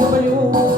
люблю.